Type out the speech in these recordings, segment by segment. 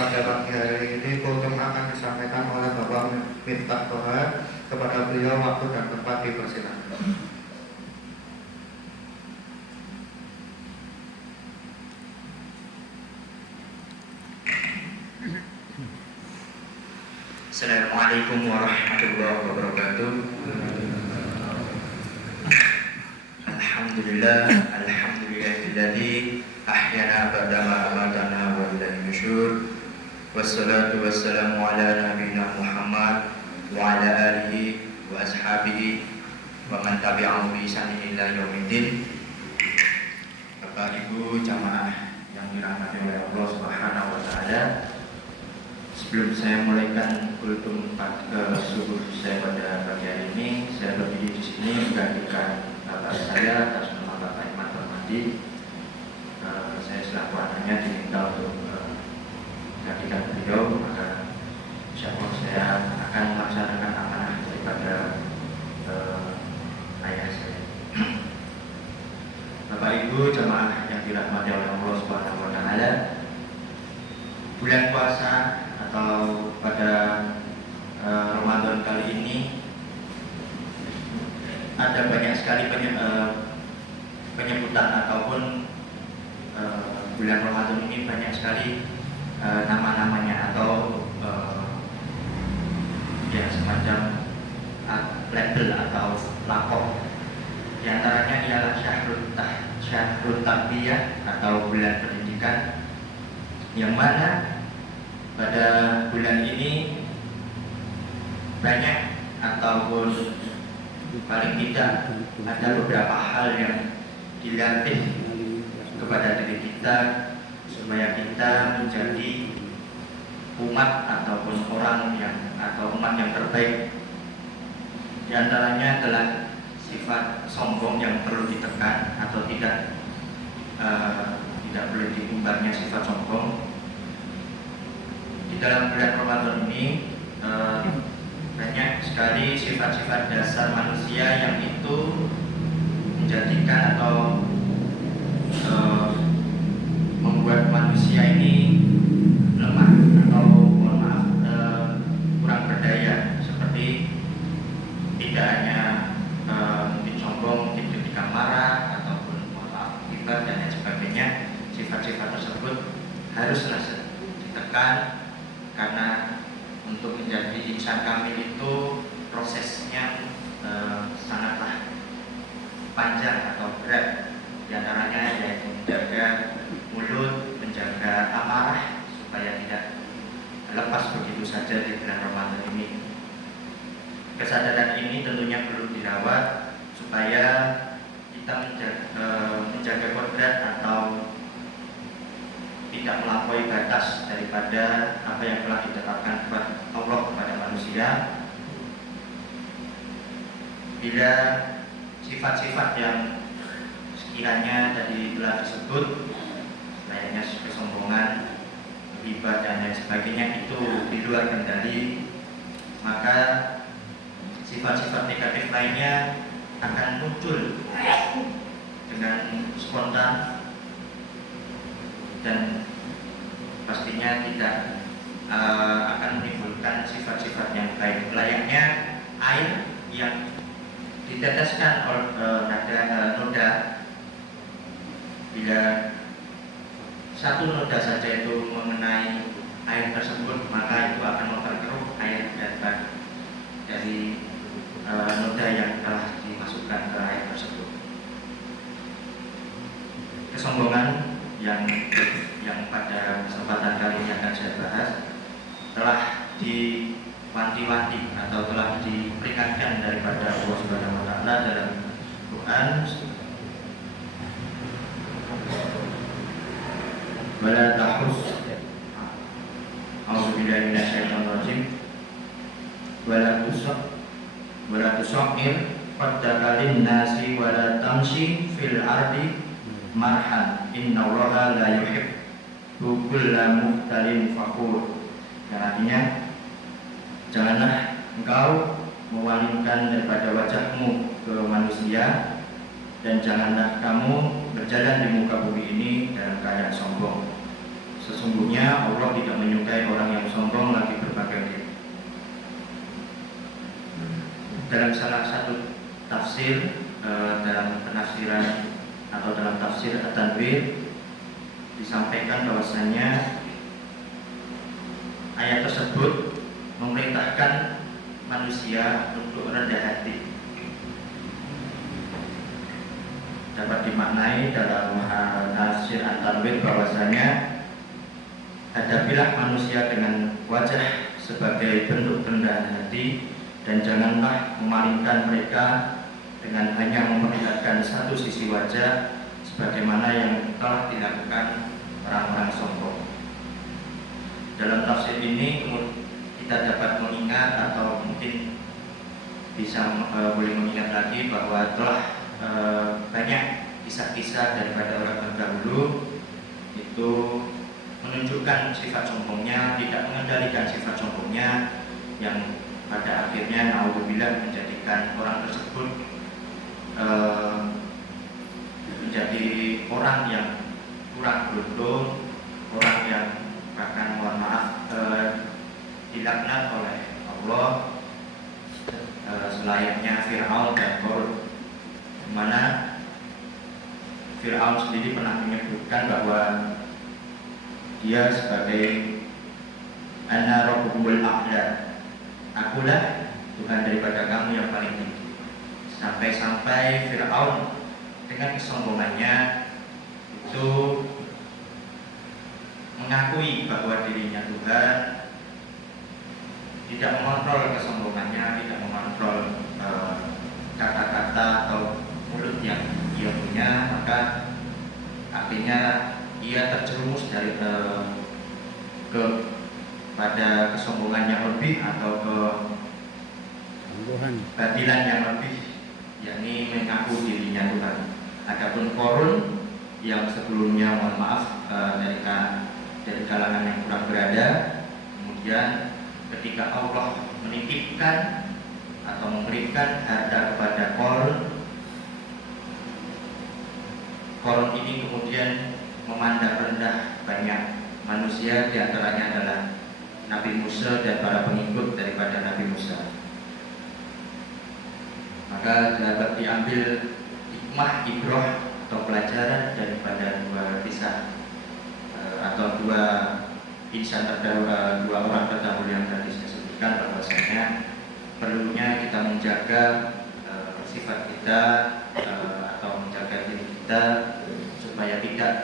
pada pagi hari ini kultum akan disampaikan oleh Bapak Miftah Toha. Kepada beliau waktu dan tempat dipersilakan. Assalamualaikum warahmatullahi wabarakatuh. Alhamdulillahilladzi ahyana ba'dama amatana wa ilaihi nusyur. Wassalatu wassalamu ala nabiyyina Muhammad wa ala alihi wa ashabihi wa man tabi'ahum bi ihsanin ila yaumiddin. Bapak Ibu jamaah yang dirahmati oleh Allah Subhanahu wa taala, sebelum saya mulaikan kultum subuh saya pada pagi hari ini, saya berdiri di sini menggantikan bapak saya atas nama Bapak Iman Permadi. Saya selaku anaknya diminta untuk menggantikan beliau, maka insya Allah saya akan melaksanakan amanah daripada ayah saya. Bapak Ibu jamaah yang dirahmati oleh Allah Subhanahu wa taala, bulan puasa atau pada Ramadan kali ini ada banyak sekali penyebutan ataupun bulan Ramadan ini banyak sekali nama-namanya atau ya semacam label atau lakop. Di antaranya ialah Syahrul Tarbiyah atau bulan pendidikan, yang mana pada bulan ini banyak ataupun paling tidak ada beberapa hal yang dilatih kepada diri kita supaya kita menjadi umat ataupun orang umat yang terbaik. Di antaranya adalah sifat sombong yang perlu ditekan atau tidak boleh diumbarnya sifat sombong. Di dalam bulan Ramadan ini banyak sekali sifat-sifat dasar manusia yang itu menjadikan atau membuat manusia ini lemah atau kurang berdaya, seperti tidak hanya mungkin sombong, mungkin ketika marah ataupun ibadah dan lain sebagainya. Sifat-sifat tersebut haruslah ditekan, karena untuk menjadi insan kamil itu prosesnya sangatlah panjang atau berat. Di antaranya yaitu menjaga mulut, menjaga amarah supaya tidak lepas begitu saja di bulan Ramadan ini. Kesadaran ini tentunya perlu dirawat supaya kita menjaga kodrat atau tidak melampaui batas daripada apa yang telah ditetapkan Allah kepada manusia. Bila sifat-sifat yang sekiranya tadi telah disebut, layaknya kesombongan, ghibah dan lain sebagainya itu di luar kendali, maka sifat-sifat negatif lainnya akan muncul dengan spontan dan pastinya tidak akan menimbulkan sifat-sifat yang baik. Layaknya air yang diteteskan noda, bila satu noda saja itu mengenai air tersebut, maka itu akan memperkeruh air dari noda yang telah dimasukkan ke air tersebut. Kesombongan yang pada kesempatan kali ini akan saya bahas telah diwanti-wanti atau telah diperingatkan daripada Allah Subhanahu wa taala dalam Quran. Wala tahus a'udzubillahi minasyaitonir rajim wala tusaqqir qaddaka lin-nasi wala tamshi fil ardi marhan innallaha la yuhibbu kulla mukhtalin fakhur. Yang artinya, janganlah engkau memalingkan daripada wajahmu ke manusia, dan janganlah kamu berjalan di muka bumi ini dalam keadaan sombong. Sesungguhnya Allah tidak menyukai orang yang sombong lagi berbangga diri. Dalam salah satu tafsir, dalam penafsiran atau dalam tafsir At-Tanwir disampaikan bahwasanya ayat tersebut memerintahkan manusia untuk rendah hati. Dapat dimaknai dalam tafsir At-Tanwir bahwasanya hadapilah manusia dengan wajah sebagai bentuk rendahan hati, dan janganlah memalingkan mereka dengan hanya memperlihatkan satu sisi wajah sebagaimana yang telah dilakukan orang-orang sombong. Dalam tafsir ini kita dapat mengingat atau mungkin bisa boleh mengingat lagi bahwa telah banyak kisah-kisah daripada orang terdahulu itu menunjukkan sifat sombongnya, tidak mengendalikan sifat sombongnya, yang pada akhirnya naudzubillah menjadikan orang tersebut menjadi orang yang kurang beruntung, orang yang bahkan mohon maaf dilaknat oleh Allah selayaknya Fir'aun dan Qarun, di mana Fir'aun sendiri pernah menyebutkan bahwa dia sebagai ana rabbukumul a'la, akulah Tuhan daripada kamu yang paling tinggi. Sampai-sampai Fir'aun dengan kesombongannya itu mengakui bahwa dirinya Tuhan, tidak mengontrol kesombongannya, tidak mengontrol kata-kata atau mulut yang ia punya, maka akhirnya ia terjerumus dari pada kesombongan yang lebih atau ke batilan yang lebih, yakni mengaku dirinya Tuhan. Adapun Qarun yang sebelumnya mohon maaf dari kalangan yang kurang berada, kemudian ketika Allah menitipkan atau memberikan harta kepada Qarun ini kemudian memandang rendah banyak manusia, diantaranya adalah Nabi Musa dan para pengikut daripada Nabi Musa. Maka dapat diambil hikmah, ibrah atau pelajaran daripada dua kisah atau dua insan terdahulu, dua orang terdahulu yang tadi saya sebutkan, bahwasanya perlunya kita menjaga sifat kita atau menjaga diri kita supaya tidak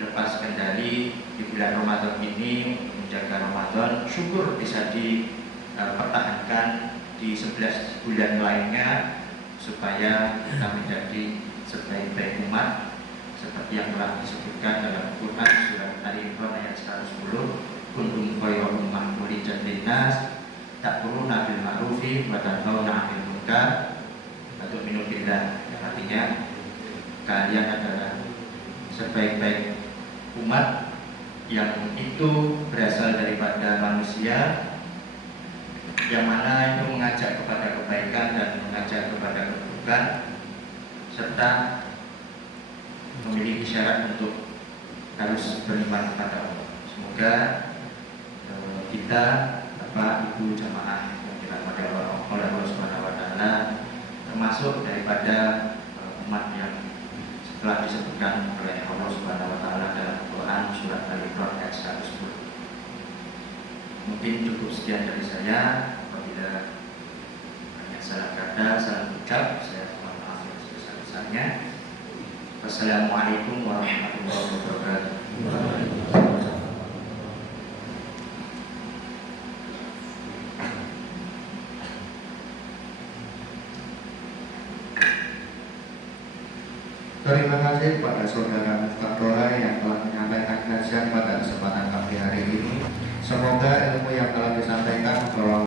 lepas kendali di bulan Ramadan ini, menjaga Ramadan, syukur bisa dipertahankan di 11 bulan lainnya supaya kita menjadi sebaik-baik umat seperti yang telah disebutkan dalam Quran surat Al-Imran ayat 110, kuntum khairu ummah ukhrijat linnas ta'muruna bil ma'rufi wa tanhauna 'anil munkar wa tu'minuna billah, yang artinya kalian adalah sebaik-baik umat yang itu berasal daripada manusia, yang mana itu mengajak kepada kebaikan dan mengajak kepada keburukan, serta memiliki syarat untuk harus beriman kepada Allah. Semoga kita, Bapak, Ibu, jamaah yang dirahmati oleh Allah Subhanahu wa taala, termasuk daripada umat yang telah disebutkan oleh Allah Subhanahu wa taala dalam Quran surat Al-Imran ayat 110. Mungkin cukup sekian dari saya. Apabila banyak salah kata, salah ucap, saya mohon maaf yang sebesar-besarnya. Wassalamualaikum warahmatullahi wabarakatuh. Terima kasih kepada saudara Miftah Doha yang telah menyampaikan kajian pada kesempatan pagi hari ini. Semoga ilmu yang telah disampaikan membawa